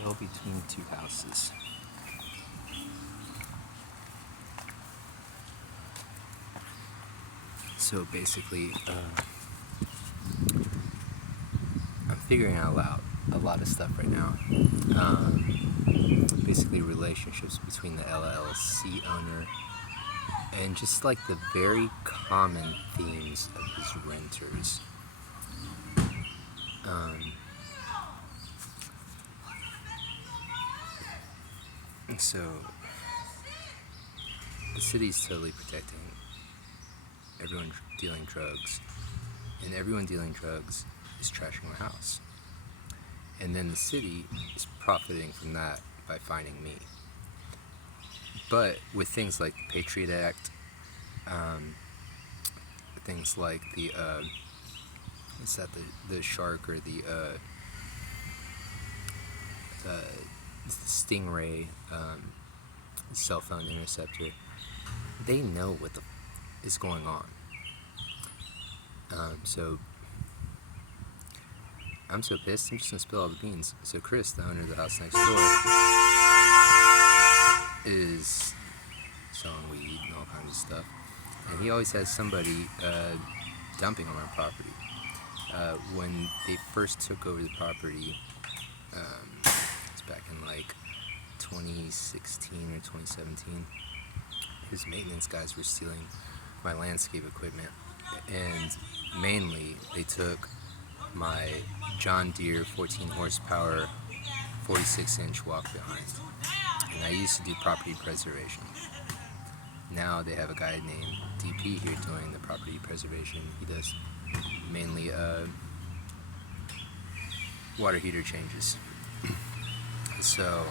hill between two houses. So basically, I'm figuring out a lot of stuff right now. Basically, relationships between the LLC owner and just like the very common themes of his renters. So the city's totally protecting everyone dealing drugs, and everyone dealing drugs is trashing my house. And then the city is profiting from that by finding me. But with things like the Patriot Act, things like the the shark or the Stingray cell phone interceptor, they know what is going on. So I'm so pissed, I'm just gonna spill all the beans. So Chris, the owner of the house next door, is selling weed and all kinds of stuff, and he always has somebody dumping on our property. When they first took over the property, it's back in like 2016 or 2017, his maintenance guys were stealing my landscape equipment, and mainly they took my John Deere 14 horsepower 46-inch walk behind, and I used to do property preservation. Now they have a guy named DP here doing the property preservation. He does mainly water heater changes. So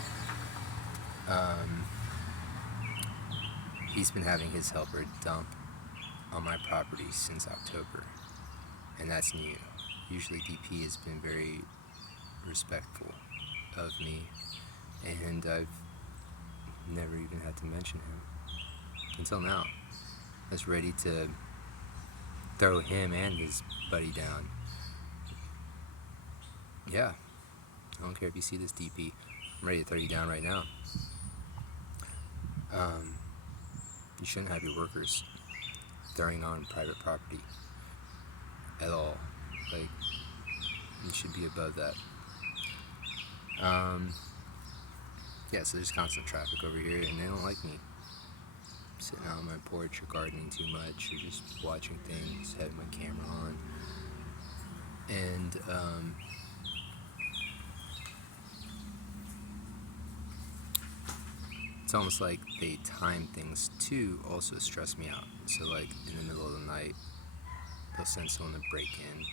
he's been having his helper dump on my property since October, and that's new. Usually DP has been very respectful of me, and I've never even had to mention him until now. I was ready to throw him and his buddy down. Yeah, I don't care if you see this, DP. I'm ready to throw you down right now. You shouldn't have your workers throwing on private property at all. Like, you should be above that. Yeah, so there's constant traffic over here, and they don't like me sitting out on my porch or gardening too much or just watching things, having my camera on. And it's almost like they time things to also stress me out. So like in the middle of the night, they'll send someone to break in.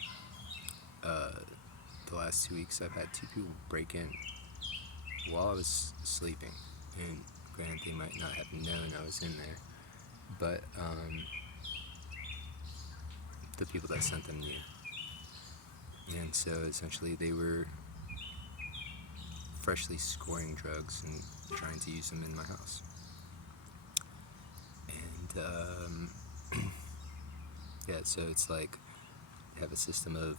The last 2 weeks I've had 2 people break in while I was sleeping, and granted they might not have known I was in there, but the people that sent them knew. And so essentially they were freshly scoring drugs and trying to use them in my house. And yeah, so it's like they have a system of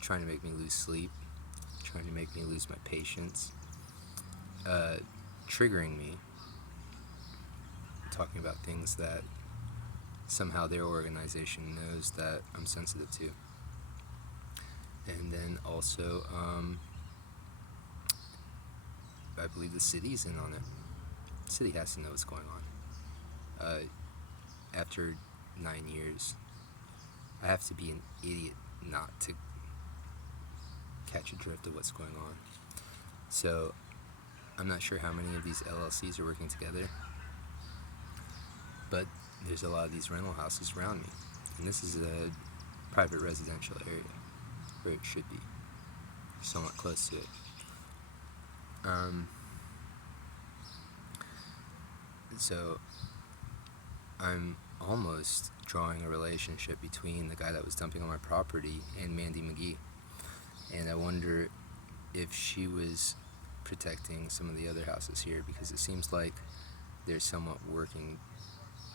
trying to make me lose sleep, trying to make me lose my patience, triggering me, talking about things that somehow their organization knows that I'm sensitive to. And then also, I believe the city's in on it. The city has to know what's going on. After 9 years, I have to be an idiot not to catch a drift of what's going on. So I'm not sure how many of these LLCs are working together, but there's a lot of these rental houses around me, and this is a private residential area, where it should be, somewhat close to it. So I'm almost drawing a relationship between the guy that was dumping on my property and Mandy McGee, and I wonder if she was protecting some of the other houses here, because it seems like they're somewhat working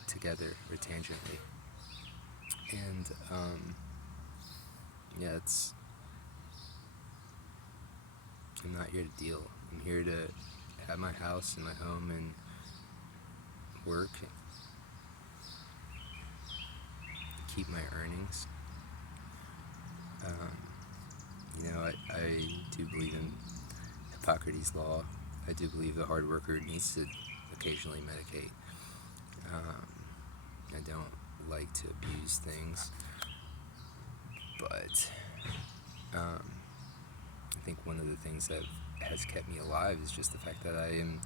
together or tangentially. And yeah, I'm not here to deal. I'm here to have my house and my home and work, and keep my earnings. I do believe in Hippocrates' law. I do believe the hard worker needs to occasionally medicate. I don't like to abuse things, but I think one of the things that has kept me alive is just the fact that I am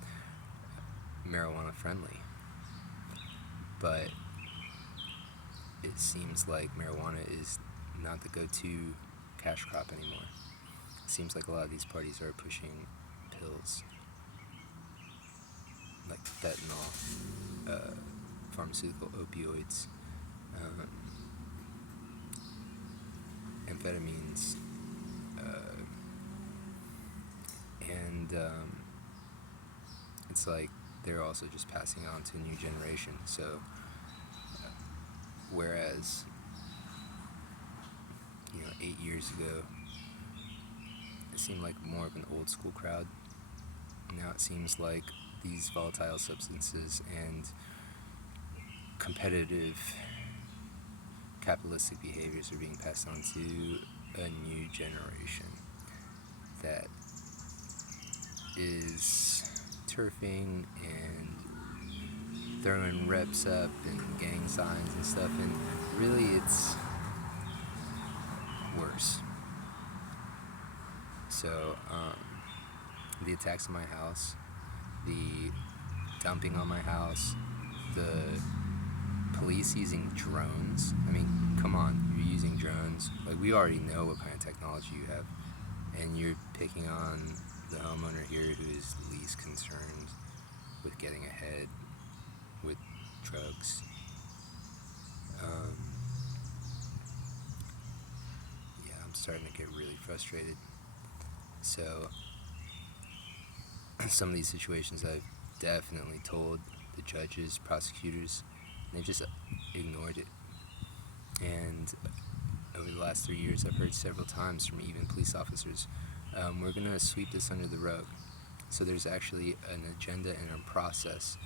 marijuana friendly. But it seems like marijuana is not the go-to cash crop anymore. It seems like a lot of these parties are pushing pills like fentanyl, pharmaceutical opioids, amphetamines, and it's like they're also just passing on to a new generation. So whereas 8 years ago it seemed like more of an old school crowd, now it seems like these volatile substances and competitive capitalistic behaviors are being passed on to a new generation that is turfing and throwing reps up and gang signs and stuff, and really it's worse. So the attacks on my house, the dumping on my house, the police using drones. I mean, come on, you're using drones. Like, we already know what kind of technology you have, and you're picking on the homeowner here who is least concerned with getting ahead with drugs. I'm starting to get really frustrated. So some of these situations I've definitely told the judges, prosecutors, and they just ignored it. And over the last 3 years, I've heard several times from even police officers, we're going to sweep this under the rug. So there's actually an agenda and a process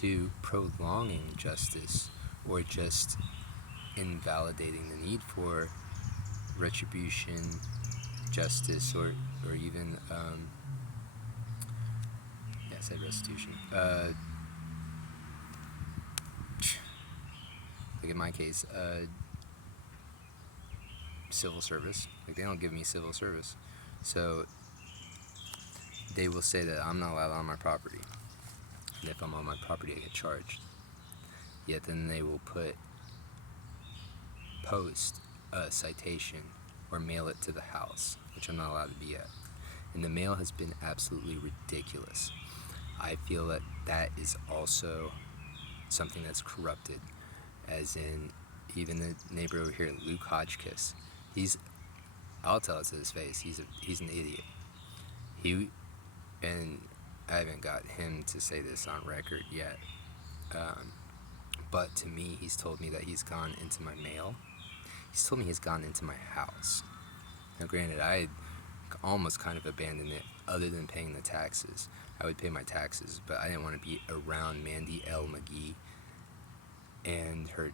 to prolonging justice, or just invalidating the need for retribution, justice, or even, I said restitution. Like in my case, civil service. Like, they don't give me civil service. So they will say that I'm not allowed on my property. And if I'm on my property, I get charged. Yet then they will post a citation or mail it to the house, which I'm not allowed to be at. And the mail has been absolutely ridiculous. I feel that that is also something that's corrupted, as in even the neighbor over here, Luke Hodgkiss. I'll tell it to his face, he's an idiot. And I haven't got him to say this on record yet, but to me, he's told me that he's gone into my mail. He's told me he's gone into my house. Now, granted, I had almost kind of abandoned it, other than paying the taxes. I would pay my taxes, but I didn't want to be around Mandy L. McGee and her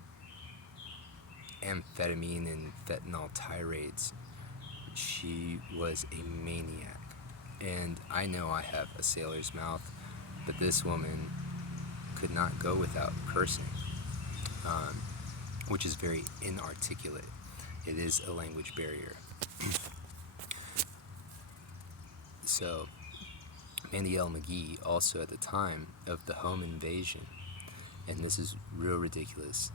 amphetamine and fentanyl tirades. She was a maniac. And I know I have a sailor's mouth, but this woman could not go without cursing, which is very inarticulate. It is a language barrier. So, Mandy L. McGee, also at the time of the home invasion, and this is real ridiculous,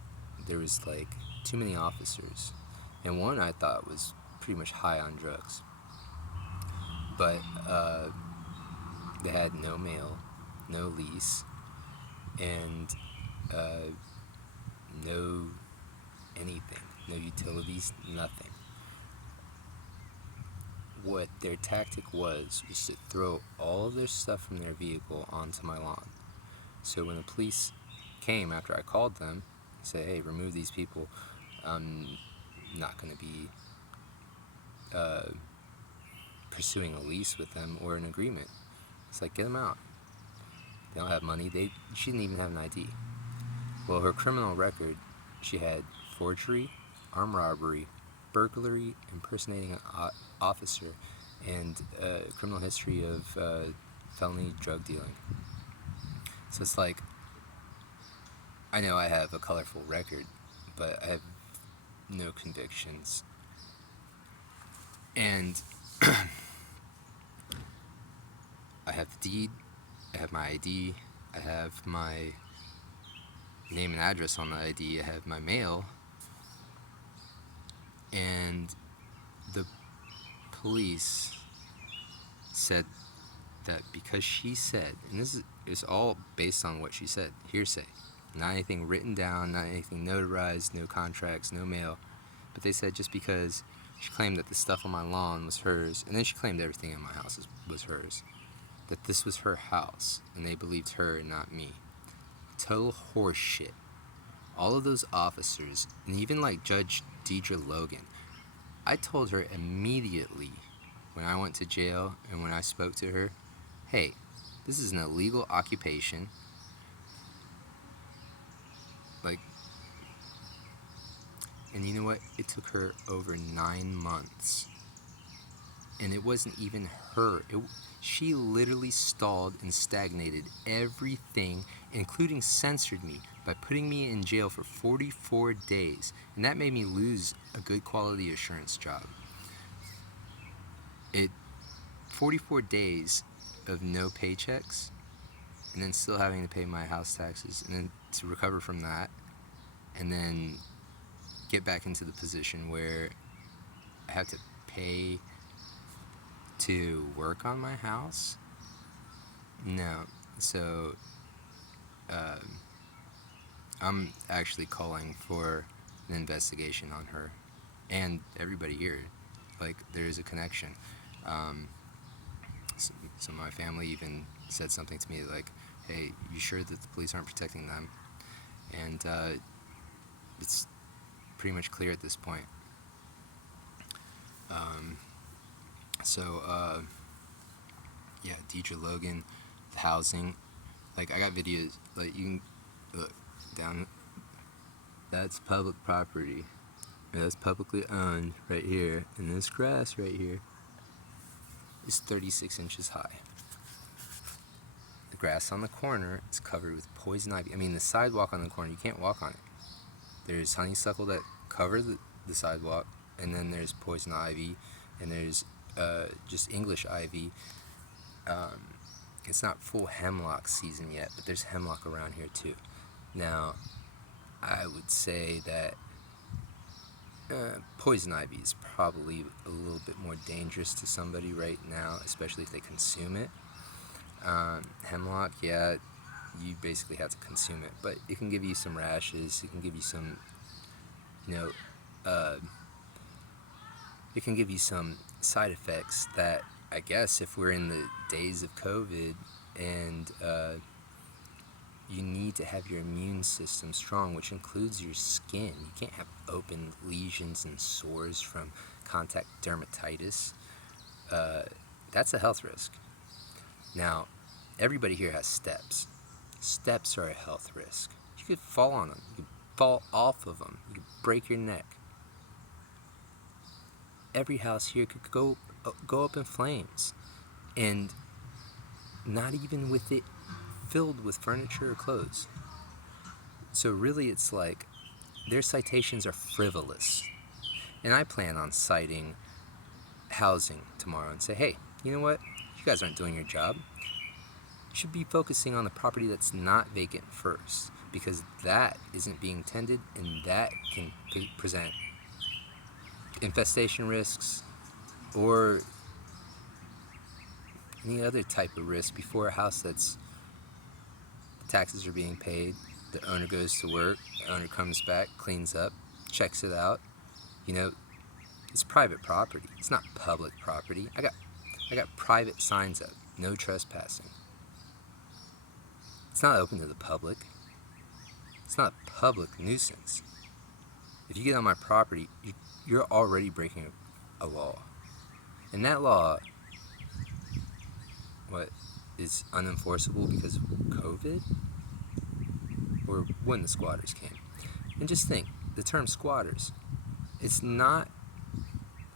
there was like too many officers, and one I thought was pretty much high on drugs, but they had no mail, no lease, and no anything, no utilities, nothing. What their tactic was to throw all of their stuff from their vehicle onto my lawn. So when the police came after I called them, say, hey, remove these people, I'm not going to be pursuing a lease with them or an agreement. It's like, get them out. They don't have money. She didn't even have an ID. Well, her criminal record, she had forgery, armed robbery, burglary, impersonating an officer, and criminal history of felony drug dealing. So it's like, I know I have a colorful record, but I have no convictions. And I have the deed, I have my ID, I have my name and address on the ID, I have my mail, and the police said that because she said, and this is all based on what she said, hearsay, not anything written down, not anything notarized, no contracts, no mail, but they said just because she claimed that the stuff on my lawn was hers, and then she claimed everything in my house was hers, that this was her house, and they believed her and not me. Total horse shit. All of those officers, and even like Judge Deidre Logan, I told her immediately when I went to jail and when I spoke to her, hey, this is an illegal occupation. Like, and you know what? It took her over 9 months. And it wasn't even her. She literally stalled and stagnated everything, including censored me by putting me in jail for 44 days. And that made me lose a good quality assurance job. 44 days of no paychecks, and then still having to pay my house taxes, and then to recover from that, and then get back into the position where I have to pay to work on my house. No. So I'm actually calling for an investigation on her and everybody here. Like, there is a connection. So my family even said something to me like, hey, you sure that the police aren't protecting them? And it's pretty much clear at this point. Yeah, Deidre Logan, the housing. Like, I got videos, like, you can look down. That's public property. That's publicly owned right here. And this grass right here is 36 inches high. The grass on the corner is covered with poison ivy. I mean, the sidewalk on the corner, you can't walk on it. There's honeysuckle that cover the sidewalk, and then there's poison ivy, and there's just English ivy. It's not full hemlock season yet, but there's hemlock around here too. Now, I would say that poison ivy is probably a little bit more dangerous to somebody right now, especially if they consume it. Hemlock, yeah, you basically have to consume it, but it can give you some rashes, it can give you some, it can give you some side effects that, I guess, if we're in the days of COVID and you need to have your immune system strong, which includes your skin. You can't have open lesions and sores from contact dermatitis. That's a health risk. Now, everybody here has steps. Steps are a health risk. You could fall on them. You could fall off of them. You could break your neck. Every house here could go up in flames, and not even with it filled with furniture or clothes. So really, it's like their citations are frivolous. And I plan on citing housing tomorrow and say, hey, you know what? You guys aren't doing your job. You should be focusing on the property that's not vacant first, because that isn't being tended, and that can present infestation risks or any other type of risk before a house that's taxes are being paid, the owner goes to work, the owner comes back, cleans up, checks it out. It's private property. It's not public property. I got private signs up, no trespassing. It's not open to the public. It's not a public nuisance. If you get on my property, you're already breaking a law. And that law what is unenforceable because of COVID, or when the squatters came. And just think, the term squatters, it's not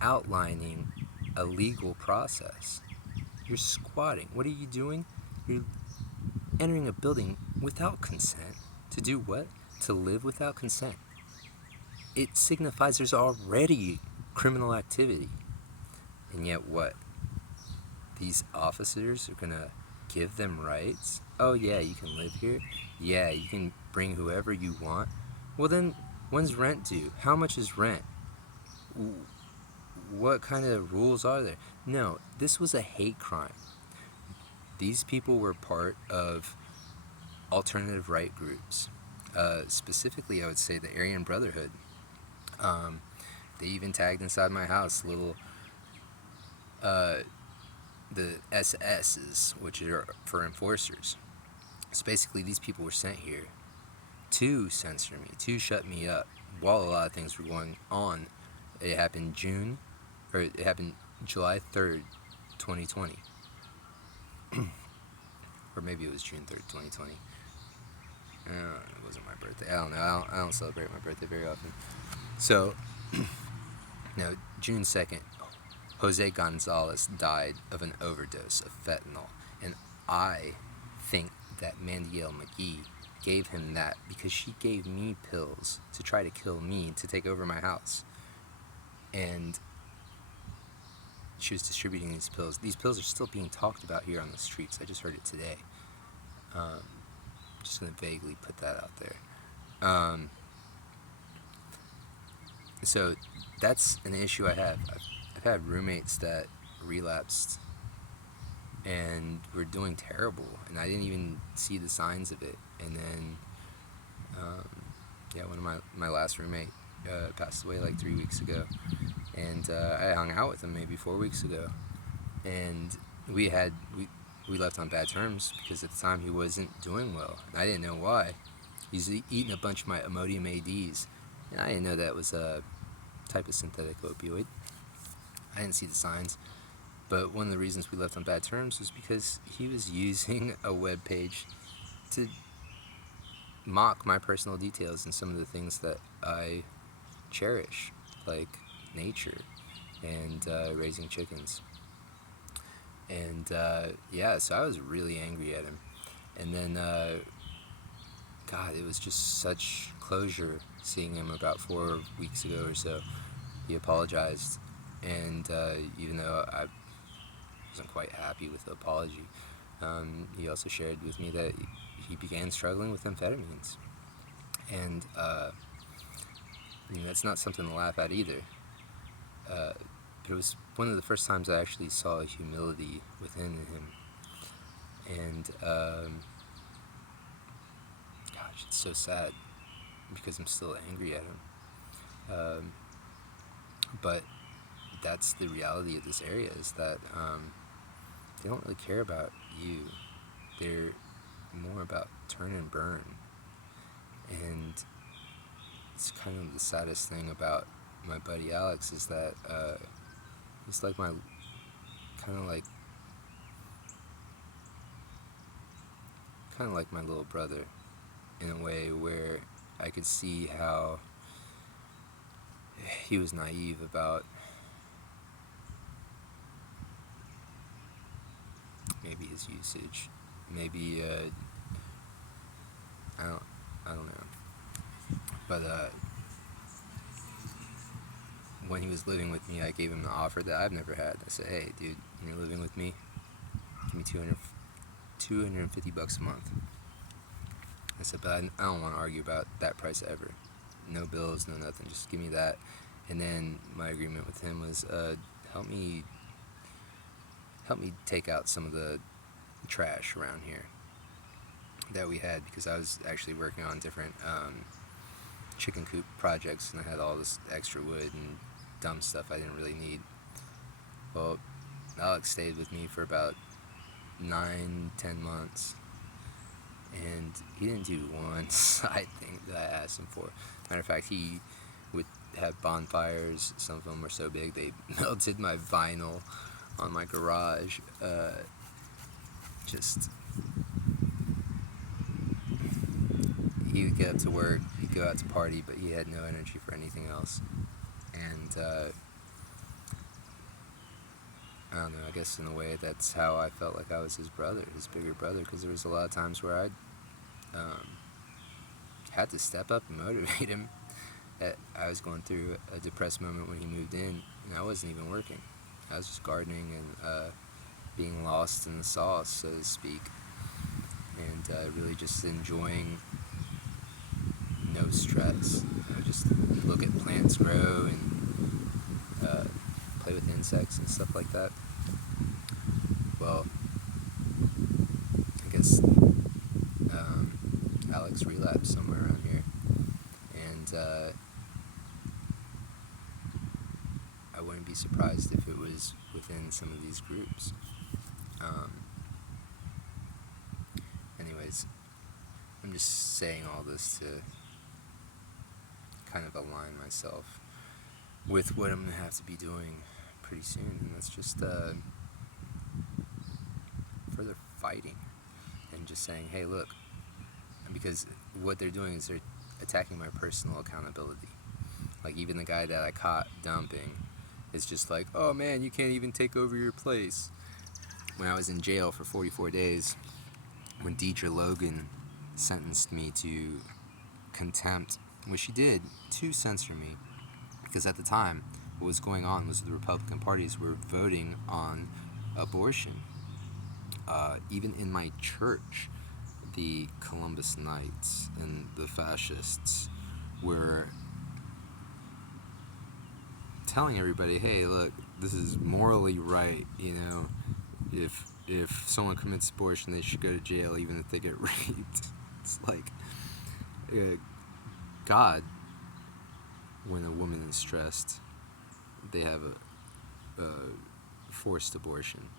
outlining a legal process. You're squatting. What are you doing? You're entering a building without consent. To do what? To live without consent. It signifies there's already criminal activity. And yet what? These officers are gonna give them rights? Oh yeah, you can live here? Yeah, you can bring whoever you want? Well then, when's rent due? How much is rent? What kind of rules are there? No, this was a hate crime. These people were part of alternative right groups. Specifically, I would say the Aryan Brotherhood. They even tagged inside my house little the SS's, which are for enforcers. So basically, these people were sent here to censor me, to shut me up, while a lot of things were going on. It happened July 3rd, 2020. Or maybe it was June 3rd, 2020. It wasn't my birthday. I don't know. I don't celebrate my birthday very often. So, no, June 2nd, Jose Gonzalez died of an overdose of fentanyl. And I think that Mandiel McGee gave him that because she gave me pills to try to kill me, to take over my house. And she was distributing these pills. These pills are still being talked about here on the streets. I just heard it today. Just going to vaguely put that out there. So that's an issue I have. I've had roommates that relapsed and were doing terrible, and I didn't even see the signs of it. And then, one of my last roommate passed away like 3 weeks ago, and I hung out with him maybe 4 weeks ago, and we left on bad terms because at the time he wasn't doing well, and I didn't know why. He's eating a bunch of my Imodium ADs, and I didn't know that was a type of synthetic opioid. I didn't see the signs, but one of the reasons we left on bad terms was because he was using a web page to mock my personal details and some of the things that I cherish, like nature and raising chickens. And so I was really angry at him. And then, God, it was just such closure seeing him about 4 weeks ago or so. He apologized, and even though I wasn't quite happy with the apology, he also shared with me that he began struggling with amphetamines. And that's not something to laugh at either. But it was one of the first times I actually saw humility within him. And gosh, it's so sad because I'm still angry at him. But that's the reality of this area, is that they don't really care about you. They're more about turn and burn. And it's kind of the saddest thing about my buddy Alex is that he's like my kind of like my little brother in a way, where I could see how he was naive about maybe his usage, maybe I don't know, but when he was living with me, I gave him the offer that I've never had. I said, hey dude, when you're living with me, give me $250 a month. I said, but I don't want to argue about that price ever. No bills, no nothing, just give me that. And then my agreement with him was help me take out some of the trash around here that we had, because I was actually working on different chicken coop projects, and I had all this extra wood and dumb stuff I didn't really need. Well, Alex stayed with me for about 9-10 months, and he didn't do one side thing that I asked him for. Matter of fact, he would have bonfires. Some of them were so big they melted my vinyl on my garage. just, he would get up to work, he'd go out to party, but he had no energy for anything else. And I don't know, I guess in a way that's how I felt like I was his brother, his bigger brother, because there was a lot of times where I had to step up and motivate him. I was going through a depressed moment when he moved in, and I wasn't even working. I was just gardening and being lost in the sauce, so to speak, and really just enjoying no stress. Just look at plants grow and play with insects and stuff like that. Well, I guess Alex relapsed somewhere around here, and I wouldn't be surprised if it was within some of these groups. Anyways, I'm just saying all this to kind of align myself with what I'm going to have to be doing pretty soon, and that's just further fighting and just saying, hey, look, because what they're doing is they're attacking my personal accountability. Like, even the guy that I caught dumping is just like, oh man, you can't even take over your place. When I was in jail for 44 days, when Deidre Logan sentenced me to contempt, which she did to censor me, because at the time what was going on was the Republican parties were voting on abortion. Even in my church, the Columbus Knights and the fascists were telling everybody, hey, look, this is morally right, you know, if someone commits abortion, they should go to jail even if they get raped. It's like, God, when a woman is stressed, they have a forced abortion.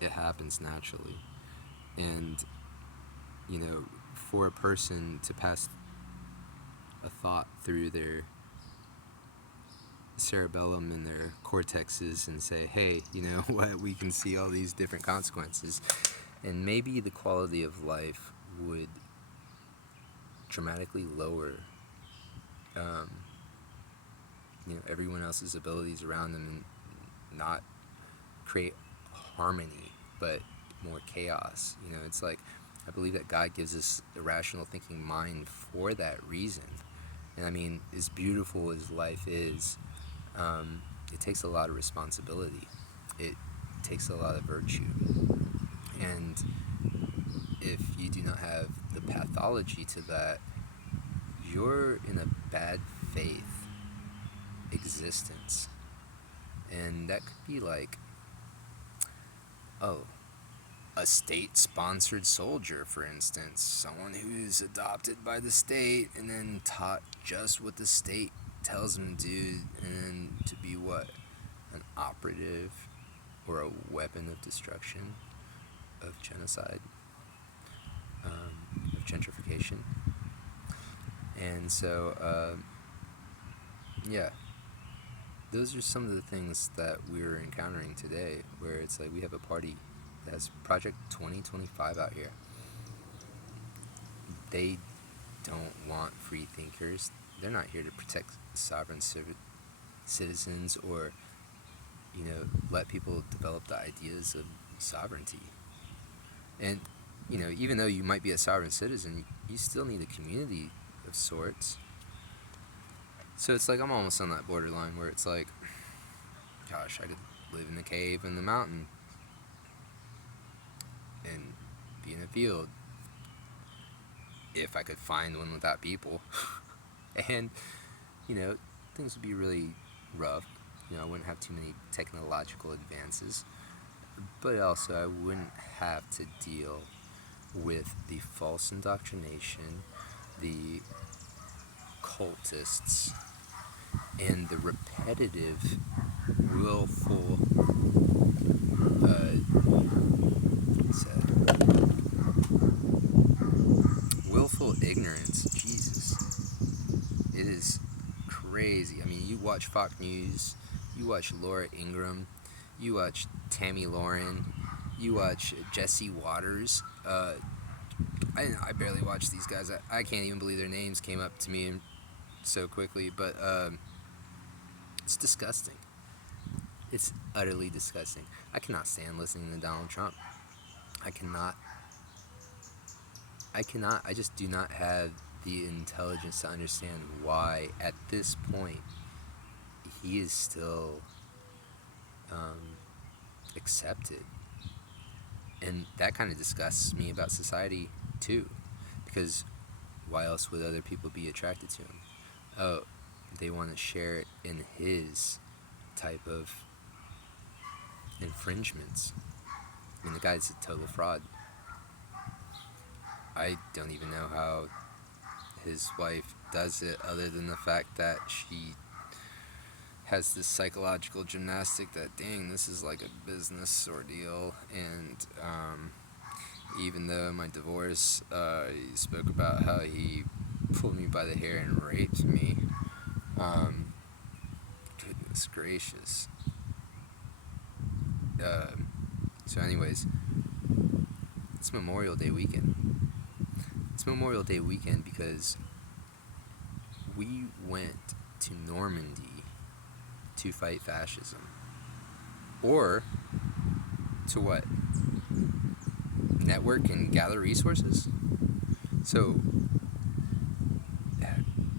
It happens naturally. And, you know, for a person to pass a thought through their cerebellum and their cortexes and say, hey, you know what, we can see all these different consequences, and maybe the quality of life would dramatically lower you know, everyone else's abilities around them, and not create harmony but more chaos. You know, it's like, I believe that God gives us a rational thinking mind for that reason. And I mean, as beautiful as life is, it takes a lot of responsibility. It takes a lot of virtue. And if you do not have the pathology to that, you're in a bad faith existence. And that could be like, oh, a state-sponsored soldier, for instance, someone who's adopted by the state and then taught just what the state tells them to do, and to be what? An operative or a weapon of destruction, of genocide, of gentrification. And so, yeah, those are some of the things that we're encountering today, where it's like we have a party that has Project 2025 out here. They don't want free thinkers. They're not here to protect sovereign citizens, or, you know, let people develop the ideas of sovereignty. And, you know, even though you might be a sovereign citizen, you still need a community of sorts. So it's like I'm almost on that borderline where it's like, gosh, I could live in the cave in the mountain and be in a field if I could find one without people. And, you know, things would be really rough. You know, I wouldn't have too many technological advances, but also I wouldn't have to deal with the false indoctrination, the cultists, and the repetitive, willful, willful ignorance. Jesus, it is crazy. I mean, you watch Fox News, you watch Laura Ingraham, you watch Tammy Lauren, You watch Jesse Waters. I barely watch these guys. I can't even believe their names came up to me so quickly, but it's disgusting. It's utterly disgusting. I cannot stand listening to Donald Trump. I cannot. I just do not have the intelligence to understand why, at this point, he is still accepted. And that kind of disgusts me about society, too. Because why else would other people be attracted to him? Oh, they want to share in his type of infringements. I mean, the guy's a total fraud. I don't even know how his wife does it, other than the fact that she has this psychological gymnastic that, dang, this is like a business ordeal. And even though my divorce, he spoke about how he pulled me by the hair and raped me. Goodness gracious. So anyways, it's Memorial Day weekend. It's Memorial Day weekend because we went to Normandy to fight fascism. Or to what? Network and gather resources? So,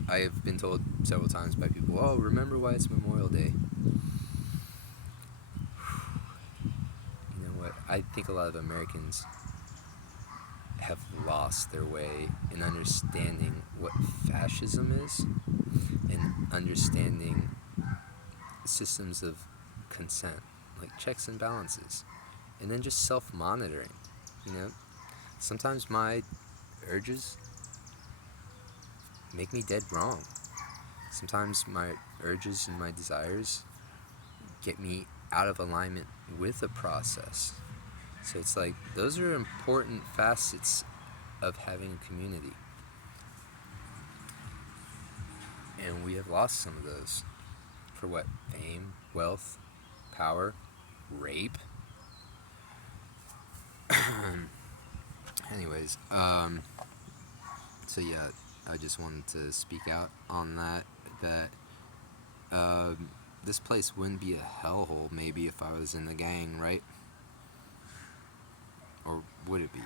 I have been told several times by people, oh, remember why it's Memorial Day. You know what? I think a lot of Americans have lost their way in understanding what fascism is and understanding systems of consent, like checks and balances, and then just self-monitoring. You know, sometimes my urges make me dead wrong. Sometimes my urges and my desires get me out of alignment with a process. So it's like, those are important facets of having a community. And we have lost some of those. For what? Fame, wealth, power, rape. Anyways, so yeah, I just wanted to speak out on that this place wouldn't be a hellhole maybe if I was in the gang, right? Or would it be?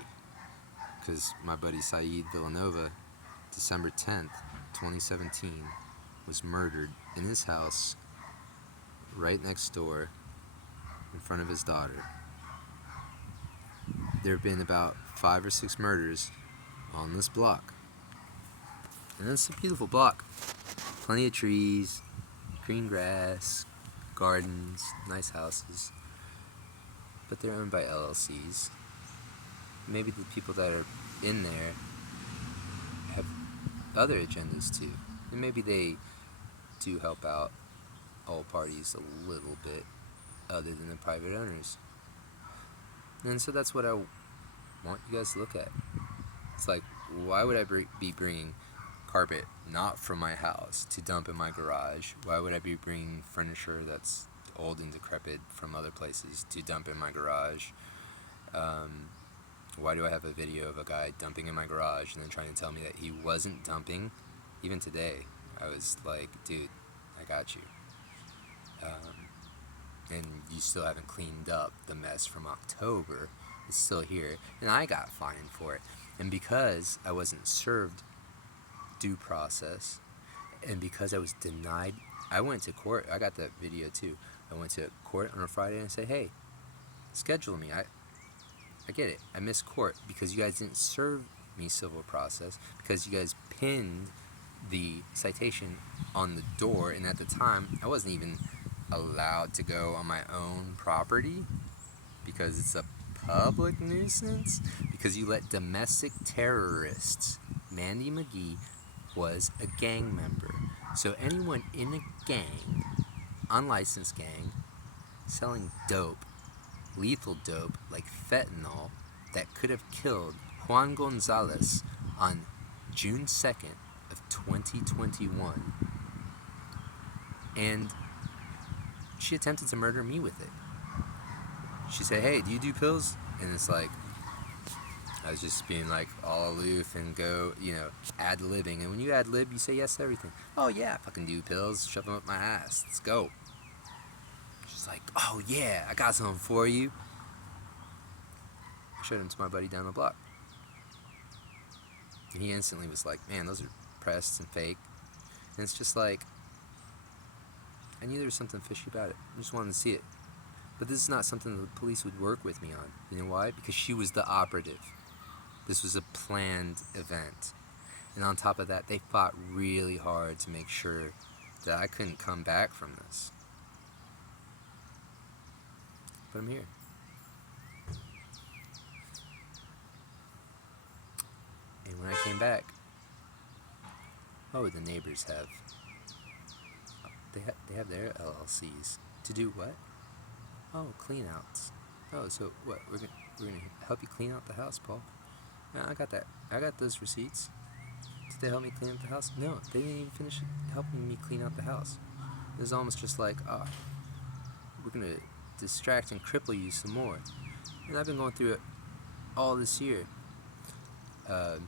Because my buddy Saeed Villanova, December 10th, 2017, was murdered in his house right next door in front of his daughter. There have been about 5 or 6 murders on this block. And it's a beautiful block. Plenty of trees, green grass, gardens, nice houses. But they're owned by LLCs. Maybe the people that are in there have other agendas too. And maybe they do help out all parties a little bit other than the private owners. And so that's what I want you guys to look at. It's like, why would I be bringing carpet not from my house to dump in my garage? Why would I be bringing furniture that's old and decrepit from other places to dump in my garage? Why do I have a video of a guy dumping in my garage and then trying to tell me that he wasn't dumping? Even today, I was like, dude, I got you. And you still haven't cleaned up the mess from October. It's still here. And I got fined for it. And because I wasn't served due process, and because I was denied, I went to court. I got that video too. I went to court on a Friday and said, hey, schedule me. I get it. I missed court because you guys didn't serve me civil process, because you guys pinned the citation on the door, and at the time I wasn't even allowed to go on my own property because it's a public nuisance, because you let domestic terrorists. Mandy McGee was a gang member. So anyone in a gang, unlicensed gang, selling dope, lethal dope like fentanyl, that could have killed Juan Gonzalez on June 2nd of 2021. And she attempted to murder me with it. She said, hey, do you do pills? And it's like, I was just being like all aloof and go, ad-libbing. And when you ad-lib, you say yes to everything. Oh yeah, fucking do pills, shove them up my ass. Let's go. She's like, oh yeah, I got something for you. I showed him to my buddy down the block. And he instantly was like, man, those are pressed and fake. And it's just like, I knew there was something fishy about it. I just wanted to see it. But this is not something the police would work with me on. You know why? Because she was the operative. This was a planned event. And on top of that, they fought really hard to make sure that I couldn't come back from this. But I'm here. And when I came back, the neighbors have they have their LLCs to do what? Oh, clean outs. Oh, so what? We're gonna help you clean out the house, Paul. Yeah, I got that. I got those receipts. Did they help me clean up the house? No, they didn't even finish helping me clean out the house. It was almost just like, we're gonna distract and cripple you some more. And I've been going through it all this year. I've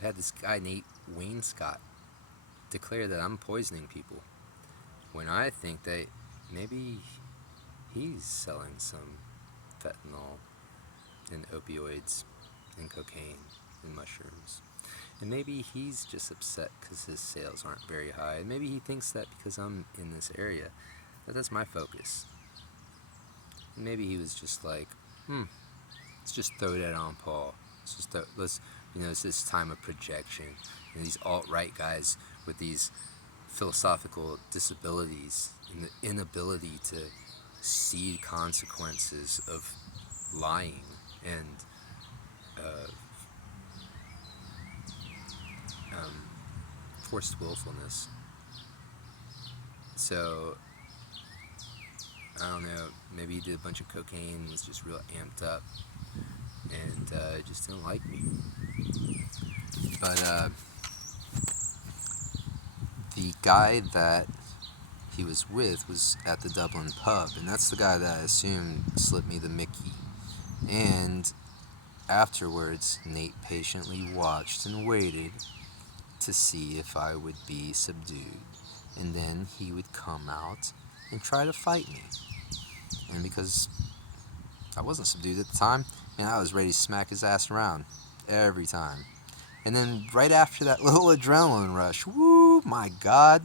had this guy, Nate Wainscott, declare that I'm poisoning people, when I think that maybe he's selling some fentanyl and opioids and cocaine and mushrooms. And maybe he's just upset because his sales aren't very high. And maybe he thinks that because I'm in this area, that's my focus. And maybe he was just like, let's just throw that on Paul. It's this time of projection. And these alt-right guys with these philosophical disabilities and the inability to see consequences of lying and forced willfulness. So, I don't know, maybe he did a bunch of cocaine and was just real amped up and just didn't like me. But the guy that he was with was at the Dublin pub, and that's the guy that I assumed slipped me the Mickey. And afterwards, Nate patiently watched and waited to see if I would be subdued. And then he would come out and try to fight me. And because I wasn't subdued at the time, and I was ready to smack his ass around every time. And then right after that little adrenaline rush, woo, my God,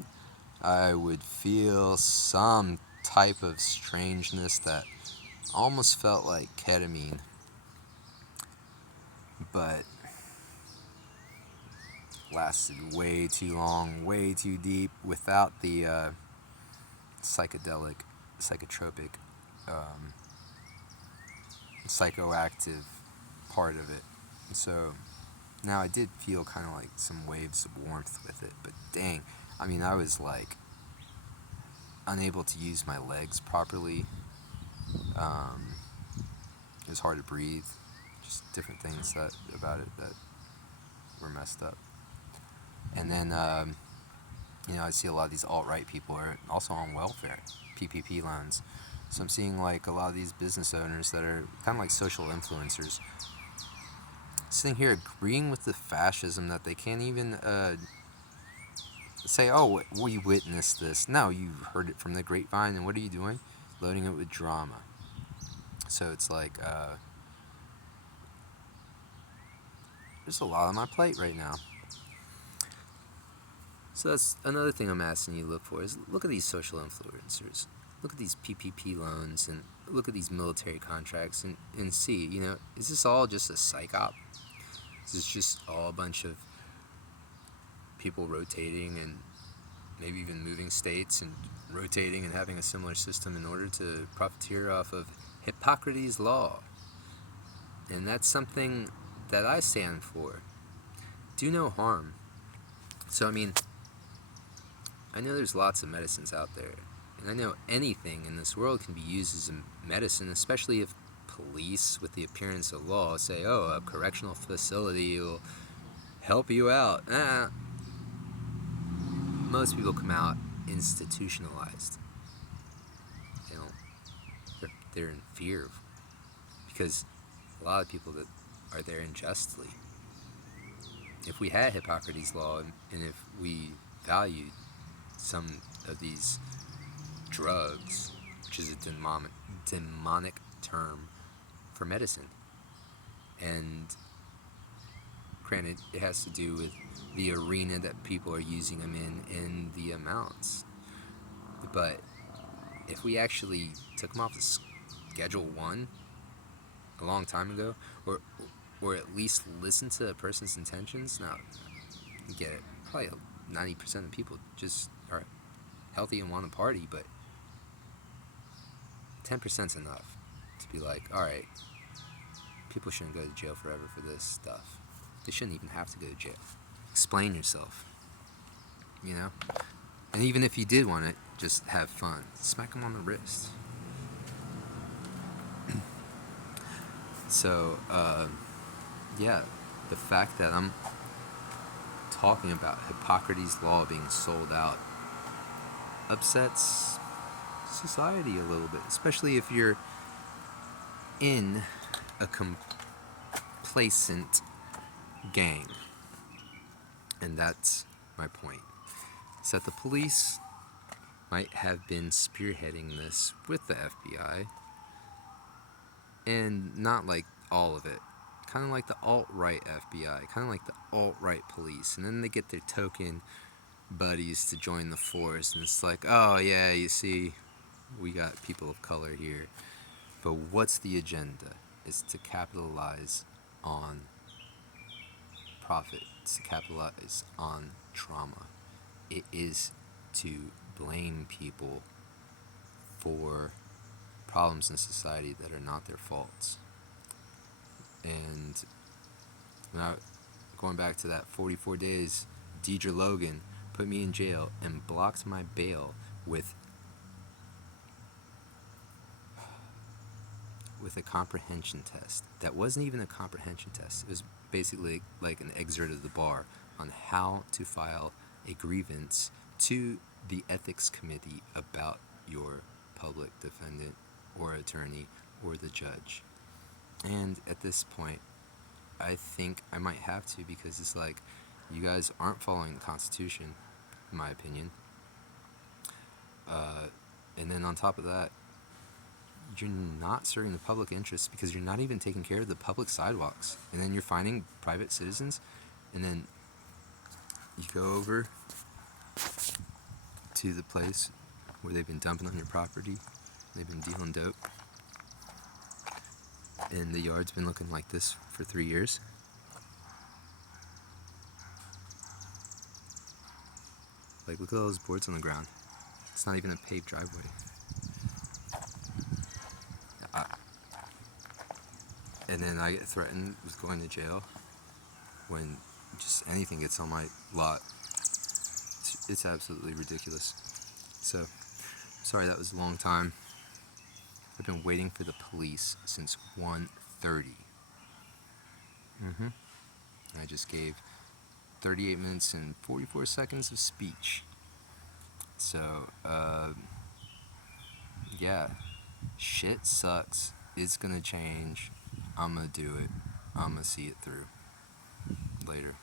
I would feel some type of strangeness that almost felt like ketamine. But lasted way too long, way too deep, without the psychotropic, psychoactive part of it. And so now I did feel kind of like some waves of warmth with it, but dang, I was like unable to use my legs properly. It was hard to breathe. Just different things about it that were messed up. And then, I see a lot of these alt-right people are also on welfare, PPP loans. So I'm seeing like a lot of these business owners that are kind of like social influencers sitting here agreeing with the fascism that they can't even say, oh, we witnessed this. No, you heard it from the grapevine, and what are you doing? Loading it with drama. So it's like, there's a lot on my plate right now. So that's another thing I'm asking you to look for, is look at these social influencers. Look at these PPP loans and look at these military contracts and see, is this all just a psych op? Is this just all a bunch of people rotating and maybe even moving states and rotating and having a similar system in order to profiteer off of Hippocrates' law? And that's something that I stand for. Do no harm. So, I know there's lots of medicines out there, and I know anything in this world can be used as a medicine, especially if police, with the appearance of law, say, oh, a correctional facility will help you out. Most people come out institutionalized. there in fear of, because a lot of people that are there unjustly. If we had Hippocrates' law, and if we valued some of these drugs, which is a demonic term for medicine, and granted, it has to do with the arena that people are using them in and the amounts. But if we actually took them off the Schedule 1 a long time ago, or at least listen to a person's intentions, now, you get it, probably 90% of people just are healthy and want to party, but 10%'s enough to be like, alright, people shouldn't go to jail forever for this stuff. They shouldn't even have to go to jail. Explain yourself, you know? And even if you did want to just have fun, smack them on the wrist. So, yeah, the fact that I'm talking about Hippocrates' law being sold out upsets society a little bit, especially if you're in a complacent gang. And that's my point. Is that the police might have been spearheading this with the FBI, and not like all of it. Kind of like the alt-right FBI, kind of like the alt-right police. And then they get their token buddies to join the force, and it's like, oh yeah, you see, we got people of color here. But what's the agenda? It's to capitalize on profit. It's to capitalize on trauma. It is to blame people for problems in society that are not their faults. And now, going back to that 44 days, Deidre Logan put me in jail and blocked my bail with a comprehension test. That wasn't even a comprehension test. It was basically like an excerpt of the bar on how to file a grievance to the ethics committee about your public defendant or attorney or the judge. And at this point, I think I might have to, because it's like, you guys aren't following the Constitution, in my opinion. And then on top of that, you're not serving the public interest, because you're not even taking care of the public sidewalks. And then you're finding private citizens, and then you go over to the place where they've been dumping on your property, they've been dealing dope, and the yard's been looking like this for 3 years. Like, look at all those boards on the ground. It's not even a paved driveway. And then I get threatened with going to jail when just anything gets on my lot. It's absolutely ridiculous. So, sorry that was a long time. I've been waiting for the police since 1:30. I just gave 38 minutes and 44 seconds of speech. So, yeah, shit sucks. It's gonna change. I'm gonna do it. I'm gonna see it through. Later.